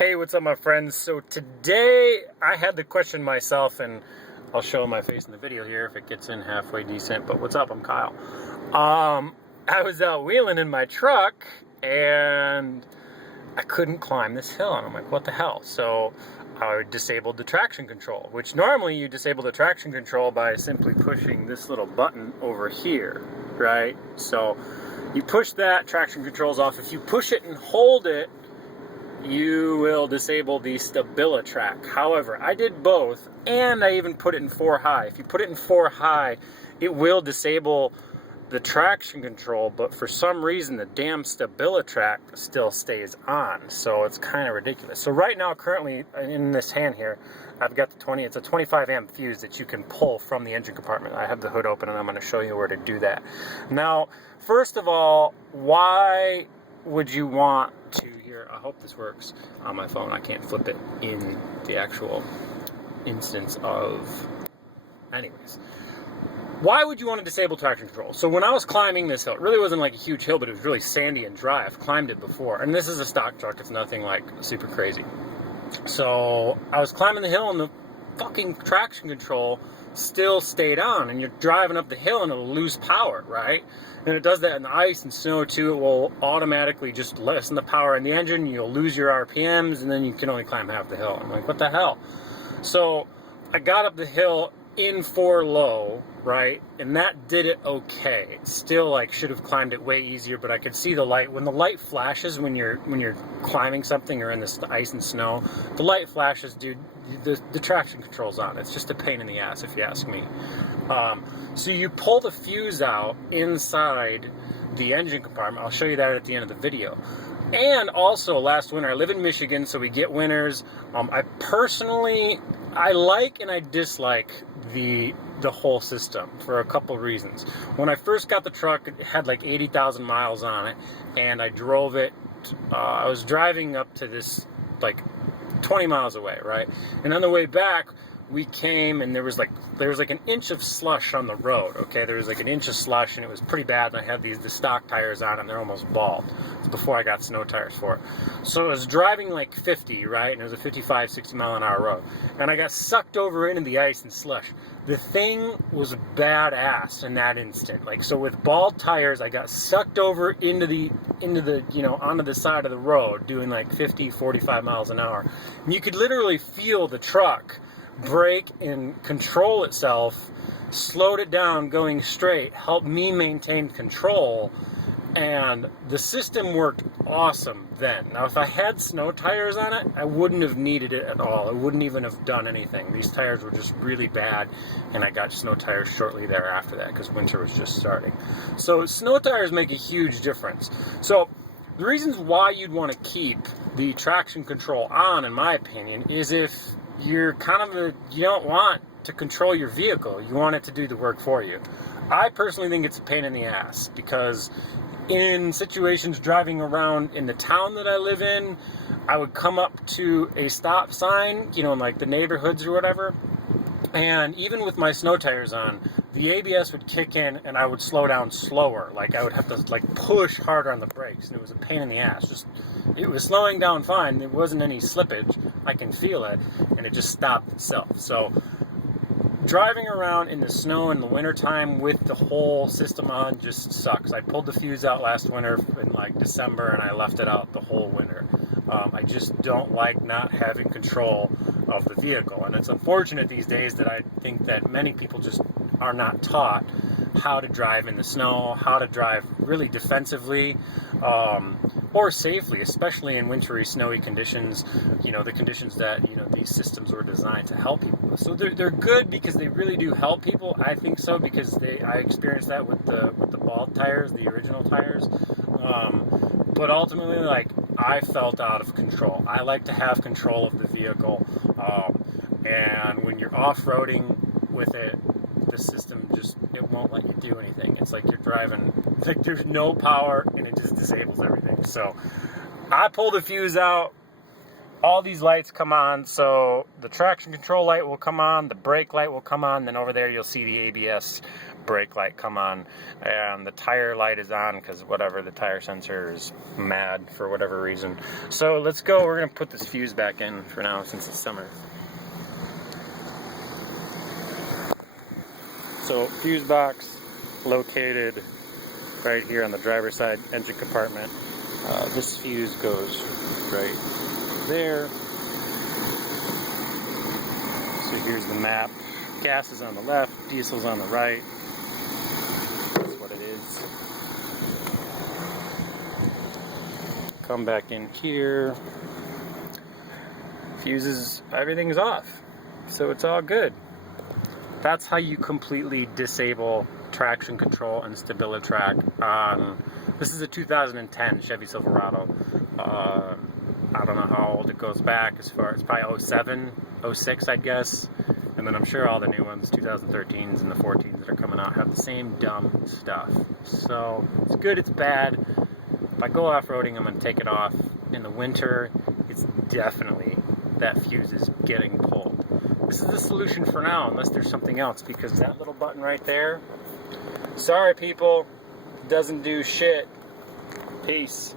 Hey, what's up, my friends? So today I had the question myself, and I'll show my face in the video here if it gets in halfway decent. But what's up? I'm Kyle. I was out wheeling in my truck and I couldn't climb this hill, and I'm like, what the hell? So I disabled the traction control, which normally you disable the traction control by simply pushing this little button over here, right? So you push that, traction control's off. If you push it and hold it, you will disable the Stabilitrack. However, I did both, and I even put it in 4 high. If you put it in 4 high, it will disable the traction control, but for some reason the damn Stabilitrack still stays on, so it's kind of ridiculous. So right now, currently, in this hand here, I've got it's a 25 amp fuse that you can pull from the engine compartment. I have the hood open, and I'm going to show you where to do that. Now, first of all, why would you want to, here, I hope this works on my phone, I can't flip it in the actual instance of, anyways. Why would you want to disable traction control? So when I was climbing this hill, it really wasn't like a huge hill, but it was really sandy and dry. I've climbed it before, and this is a stock truck, it's nothing like super crazy. So I was climbing the hill, and the fucking traction control still stayed on, and you're driving up the hill and it'll lose power, right? And it does that in the ice and snow too. It will automatically just lessen the power in the engine, you'll lose your RPMs, and then you can only climb half the hill. I'm like, what the hell? So I got up the hill in 4 low, right? And that did it okay. Still, like, should have climbed it way easier, but I could see the light. When the light flashes when you're climbing something or in the ice and snow, the light flashes, dude, the traction control's on. It's just a pain in the ass, if you ask me. So you pull the fuse out inside the engine compartment. I'll show you that at the end of the video. And also, last winter, I live in Michigan, so we get winters. I like and I dislike the whole system for a couple reasons. When I first got the truck, it had like 80,000 miles on it, and I drove it. I was driving up to this, like, 20 miles away, right? And on the way back, we came, and there was like an inch of slush on the road, okay? There was like an inch of slush, and it was pretty bad, and I had the stock tires on, and they're almost bald. It's before I got snow tires for it. So I was driving like 50, right? And it was a 55, 60 mile an hour road. And I got sucked over into the ice and slush. The thing was badass in that instant. Like, so with bald tires, I got sucked over into the, onto the side of the road, doing like 50, 45 miles an hour. And you could literally feel the truck brake and control itself, slowed it down going straight, helped me maintain control, and the system worked awesome then. Now, if I had snow tires on it, I wouldn't have needed it at all. I wouldn't even have done anything. These tires were just really bad, and I got snow tires shortly thereafter that because winter was just starting. So snow tires make a huge difference. So the reasons why you'd want to keep the traction control on, in my opinion, is if you're you don't want to control your vehicle. You want it to do the work for you. I personally think it's a pain in the ass because in situations driving around in the town that I live in, I would come up to a stop sign, in like the neighborhoods or whatever, and even with my snow tires on, the ABS would kick in and I would slow down slower. Like, I would have to like push harder on the brakes, and it was a pain in the ass. It was slowing down fine. There wasn't any slippage. I can feel it, and it just stopped itself. So driving around in the snow in the wintertime with the whole system on just sucks. I pulled the fuse out last winter in like December, and I left it out the whole winter. I just don't like not having control of the vehicle, and it's unfortunate these days that I think that many people just are not taught how to drive in the snow, how to drive really defensively, or safely, especially in wintry, snowy conditions, the conditions that, these systems were designed to help people with. So they're good because they really do help people. I think so because I experienced that with the bald tires, the original tires. But ultimately, like, I felt out of control. I like to have control of the vehicle, and when you're off-roading with it, the system it won't let you do anything. It's like you're driving, it's like there's no power, and it just disables everything. So I pull the fuse out, all these lights come on, so the traction control light will come on, the brake light will come on, then over there you'll see the ABS brake light come on, and the tire light is on because whatever, the tire sensor is mad for whatever reason. So let's go. We're gonna put this fuse back in for now since it's summer. So fuse box located right here on the driver's side engine compartment. This fuse goes right there. So here's the map. Gas is on the left, diesel's on the right. That's what it is. Come back in here. Fuses, everything's off. So it's all good. That's how you completely disable traction control and Stabilitrack on, this is a 2010 Chevy Silverado. I don't know how old it goes back, as far as probably 07, 06 I'd guess. And then I'm sure all the new ones, 2013s and the 14s that are coming out, have the same dumb stuff. So it's good, it's bad. If I go off-roading, I'm going to take it off. In the winter, it's definitely, that fuse is getting pulled. This is the solution for now, unless there's something else, because that little button right there, sorry people, doesn't do shit. Peace.